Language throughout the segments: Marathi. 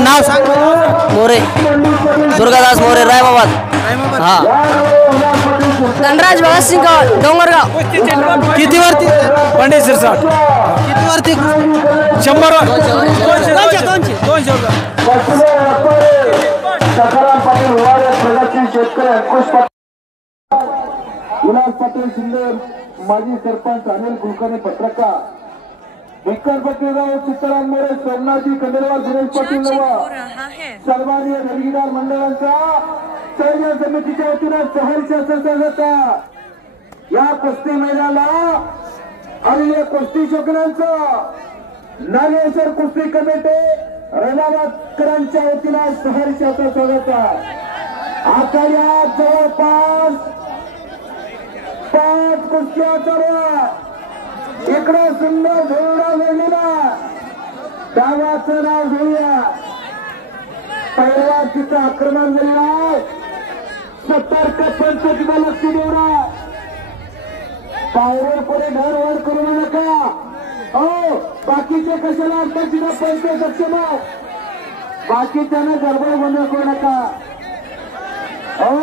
नाव सांग. मोरे, दुर्गादास मोरे, रायमाबाद. हाँ. धनराज भगत सिंह डोंगरगाव. किती वरती? पंडित शिरसाट. किती वरती? 100 वर. 200. विलास पाटील शिंदे, माजी सरपंच अनिल कुलकर्णी पत्रकार, विक्कर पटेलराव, सीताराम मोरे, सोमनाथजी खंडेलवाल, दिनेश पाटील नवा, सर्वांनी दर्गीदार मंडळांचा सैन्य समितीच्या वतीनं सहर्ष स्वागत. या कुस्ती मैदानाला आलेल्या कुस्ती शौकीनांचं नागेश्वर कुस्ती कमिटी रणावतकरांच्या वतीनं सहर्षाचं स्वागत. आता या जवळपास 5 कुस्त्या चालू. इकडे सुंदर धोरणा जोडलेला डावाचं नाव घेऊया. पहिला तिचं आक्रमण झालेला. सतर्क पंच तिला लक्ष देऊया. पायवर पुढे घर वर करू नका. हो, बाकीचे कशाला आता तिला पंच सक्षम आहे. बाकीच्यानं गडबड बंद करू नका. हो,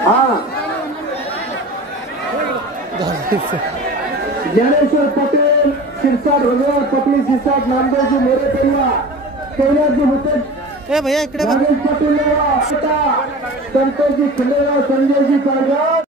हा. ज्ञानेश्वर पटेल शिरसाट, रविवार पटेल शिरसाट, नामदेवजी मोरे कैलासजी होते, भैया इकडे नागेश पाटील संतोषजी खंडेराव, संजयजी पाडगाव.